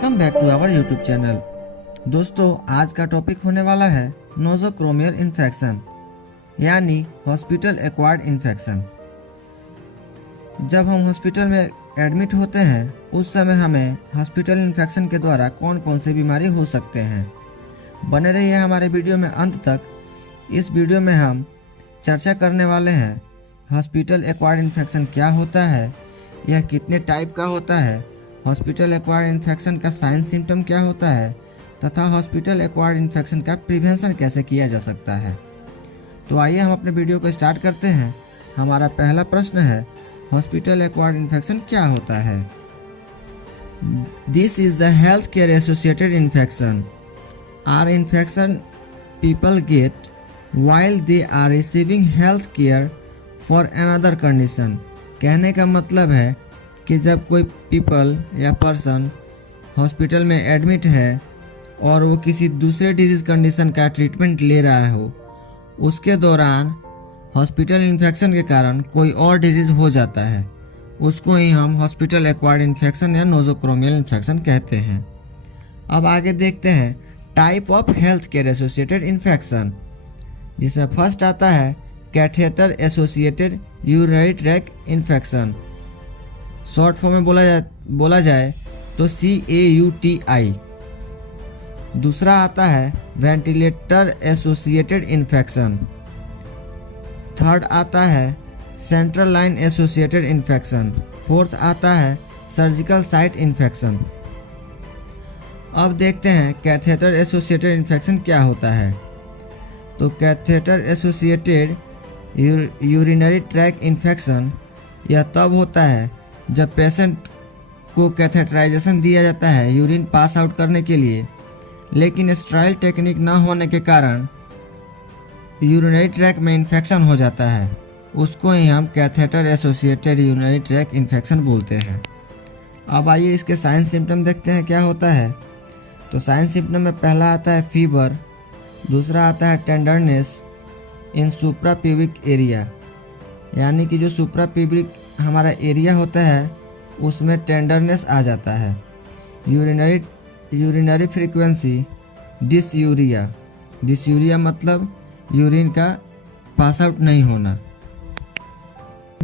Welcome back to our YouTube channel. दोस्तों, आज का टॉपिक होने वाला है नोजोक्रोमियल इन्फेक्शन यानी हॉस्पिटल एक्वायर्ड इन्फेक्शन। जब हम हॉस्पिटल में एडमिट होते हैं उस समय हमें हॉस्पिटल इन्फेक्शन के द्वारा कौन कौन सी बीमारी हो सकते हैं। बने रहिए हमारे वीडियो में अंत तक। इस वीडियो में हम चर्चा करने वाले हैं हॉस्पिटल एक्वायर्ड इन्फेक्शन क्या होता है, यह कितने टाइप का होता है, हॉस्पिटल एक्वायर्ड इन्फेक्शन का साइन सिम्टम क्या होता है तथा हॉस्पिटल एक्वायर्ड इन्फेक्शन का प्रिवेंशन कैसे किया जा सकता है। तो आइए हम अपने वीडियो को स्टार्ट करते हैं। हमारा पहला प्रश्न है, हॉस्पिटल एक्वायर्ड इन्फेक्शन क्या होता है। This is the health care associated infection or infection people get while they are receiving health care for another condition। कहने का मतलब है कि जब कोई पीपल या पर्सन हॉस्पिटल में एडमिट है और वो किसी दूसरे डिजीज़ कंडीशन का ट्रीटमेंट ले रहा हो, उसके दौरान हॉस्पिटल इन्फेक्शन के कारण कोई और डिजीज़ हो जाता है, उसको ही हम हॉस्पिटल एक्वायर्ड इन्फेक्शन या नोजोक्रोमियल इन्फेक्शन कहते हैं। अब आगे देखते हैं type of health care associated infection, जिसमें फर्स्ट आता है catheter associated urinary tract infection. Short form में बोला जाए तो CAUTI। दूसरा आता है वेंटिलेटर एसोसिएटेड इन्फेक्शन। थर्ड आता है central line associated infection. Fourth आता है सर्जिकल साइट इन्फेक्शन। अब देखते हैं कैथेटर एसोसिएटेड इन्फेक्शन क्या होता है। तो catheter associated urinary tract infection यह तब होता है जब पेशेंट को कैथेटराइजेशन दिया जाता है यूरिन पास आउट करने के लिए, लेकिन स्टेराइल टेक्निक न होने के कारण यूरिनरी ट्रैक्ट में इन्फेक्शन हो जाता है, उसको ही हम catheter associated urinary tract infection बोलते हैं। अब आइए इसके साइन सिम्टम देखते हैं क्या होता है। तो साइन सिम्टम में पहला आता है फीवर, दूसरा आता है टेंडरनेस इन सुप्राप्यूबिक एरिया, यानी कि जो सुप्राप्यूबिक हमारा एरिया होता है उसमें टेंडरनेस आ जाता है। यूरिनरी फ्रीक्वेंसी डिसयूरिया मतलब यूरिन का पास आउट नहीं होना।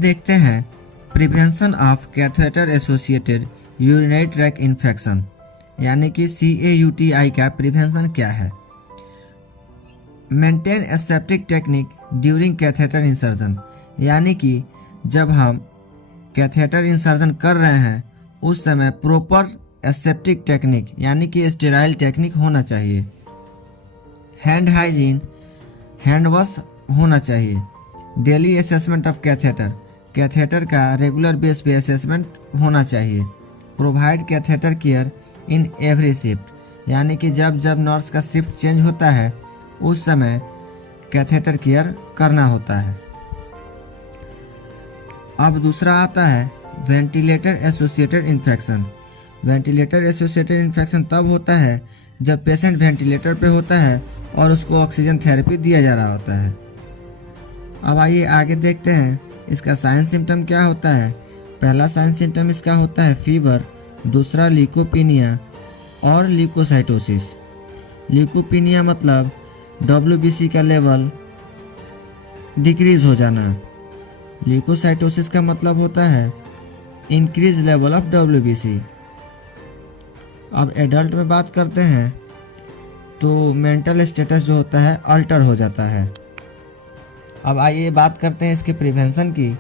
देखते हैं prevention of catheter associated urinary tract infection यानी कि CAUTI का प्रिवेंशन क्या है। Maintain aseptic technique during catheter insertion, यानी कि जब हम कैथेटर इंसर्जन कर रहे हैं उस समय प्रॉपर एसेप्टिक टेक्निक यानी कि स्टेराइल टेक्निक होना चाहिए। हैंड हाइजीन, हैंड वॉश होना चाहिए। डेली असेसमेंट ऑफ कैथेटर का रेगुलर बेस पे असेसमेंट होना चाहिए। Provide catheter care in every shift, यानी कि जब जब नर्स का शिफ्ट चेंज होता है उस समय कैथेटर केयर करना होता है। अब दूसरा आता है ventilator associated infection. Ventilator associated infection तब होता है जब पेशेंट वेंटिलेटर पे होता है और उसको ऑक्सीजन थेरेपी दिया जा रहा होता है। अब आइए आगे देखते हैं इसका साइन सिम्टम क्या होता है। पहला साइन सिम्टम इसका होता है फीवर, दूसरा ल्यूकोपीनिया और ल्यूकोसाइटोसिस। ल्यूकोपीनिया मतलब WBC का लेवल डिक्रीज हो जाना। ल्यूकोसाइटोसिस का मतलब होता है इंक्रीज लेवल ऑफ WBC। अब एडल्ट में बात करते हैं तो मेंटल स्टेटस जो होता है अल्टर हो जाता है। अब आइए बात करते हैं इसके प्रिवेंशन की।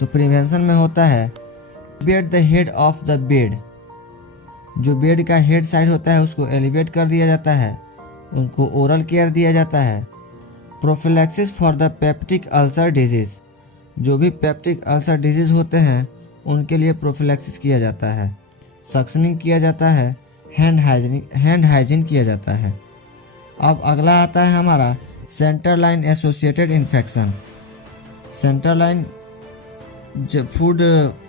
तो प्रिवेंशन में होता है elevate the head of the bed, जो बेड का हेड साइड होता है उसको एलिवेट कर दिया जाता है, उनको ओरल केयर दिया जाता है। Prophylaxis for the peptic ulcer disease, जो भी पेप्टिक अल्सर डिजीज़ होते हैं उनके लिए प्रोफिलैक्सिस किया जाता है। सक्शनिंग किया जाता है, हैंड हाइजीन किया जाता है। अब अगला आता है हमारा central line associated infection. Central line जो फूड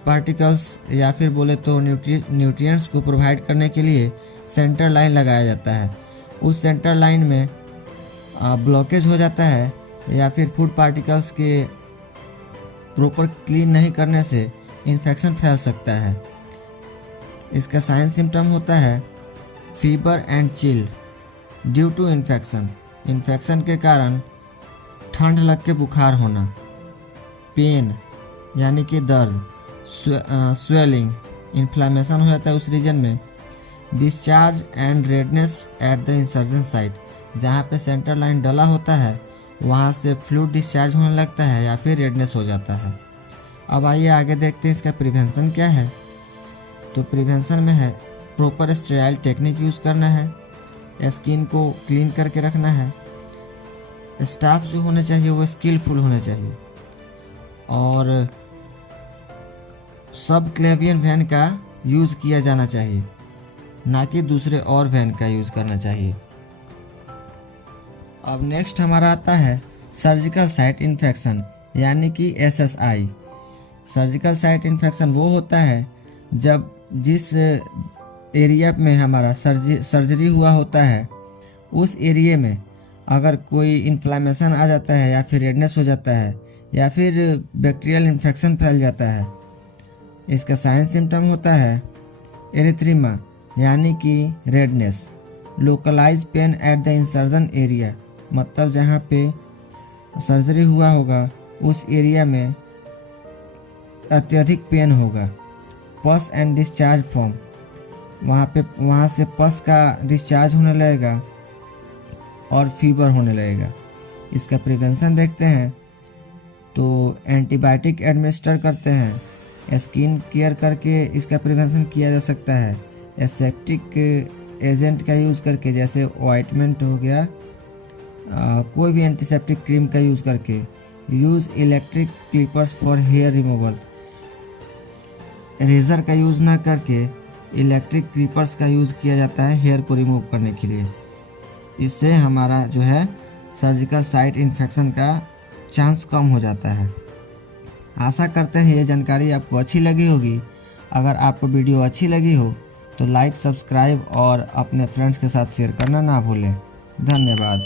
पार्टिकल्स या फिर बोले तो न्यूट्रिएंट्स को प्रोवाइड करने के लिए सेंट्रल लाइन लगाया जाता है। उस सेंट्रल लाइन में ब्लॉकेज हो जाता है या फिर फूड पार्टिकल्स के प्रॉपर क्लीन नहीं करने से इन्फेक्शन फैल सकता है। इसका साइन सिम्टम होता है fever and chilled due to infection. Infection के कारण ठंड लग के बुखार होना। पेन यानी कि दर्द। स्वेलिंग, इन्फ्लामेशन हो जाता है उस रीजन में। Discharge and redness at the insertion site, जहाँ पे सेंटर लाइन डला होता है वहाँ से फ्लूइड डिस्चार्ज होने लगता है या फिर रेडनेस हो जाता है। अब आइए आगे देखते हैं इसका प्रिवेंशन क्या है। तो प्रिवेंशन में है प्रॉपर स्टेराइल टेक्निक यूज़ करना है, स्किन को क्लीन करके रखना है, स्टाफ जो होने चाहिए वो स्किलफुल होने चाहिए, और सब क्लेवियन वैन का यूज़ किया जाना चाहिए, ना कि दूसरे और वैन का यूज़ करना चाहिए। अब नेक्स्ट हमारा आता है सर्जिकल साइट इन्फेक्शन यानी कि SSI। सर्जिकल साइट इन्फेक्शन वो होता है जब जिस एरिया में हमारा सर्जरी हुआ होता है उस एरिया में अगर कोई इन्फ्लामेशन आ जाता है या फिर रेडनेस हो जाता है या फिर बैक्टीरियल इन्फेक्शन फैल जाता है। इसका साइन सिम्टम होता है एरिथ्रीमा यानी कि redness. Localise pen at the insertion area, मतलब जहाँ पे सर्जरी हुआ होगा उस एरिया में अत्यधिक पेन होगा। पस एंड डिस्चार्ज फॉर्म, वहाँ से पस का डिस्चार्ज होने लगेगा और फीवर होने लगेगा। इसका प्रिवेंशन देखते हैं तो एंटीबायोटिक एडमिनिस्टर करते हैं, स्किन केयर करके इसका प्रिवेंशन किया जा सकता है। एसेप्टिक एजेंट का यूज़ करके, जैसे ऑइंटमेंट हो गया, कोई भी एंटीसेप्टिक क्रीम का यूज़ करके। Use electric clippers for hair removal, razor का यूज़ ना करके इलेक्ट्रिक क्लिपर्स का यूज़ किया जाता है हेयर को रिमूव करने के लिए। इससे हमारा जो है सर्जिकल साइट इन्फेक्शन का चांस कम हो जाता है। आशा करते हैं ये जानकारी आपको अच्छी लगी होगी। अगर आपको वीडियो अच्छी लगी हो तो लाइक, सब्सक्राइब और अपने फ्रेंड्स के साथ शेयर करना ना भूलें। धन्यवाद।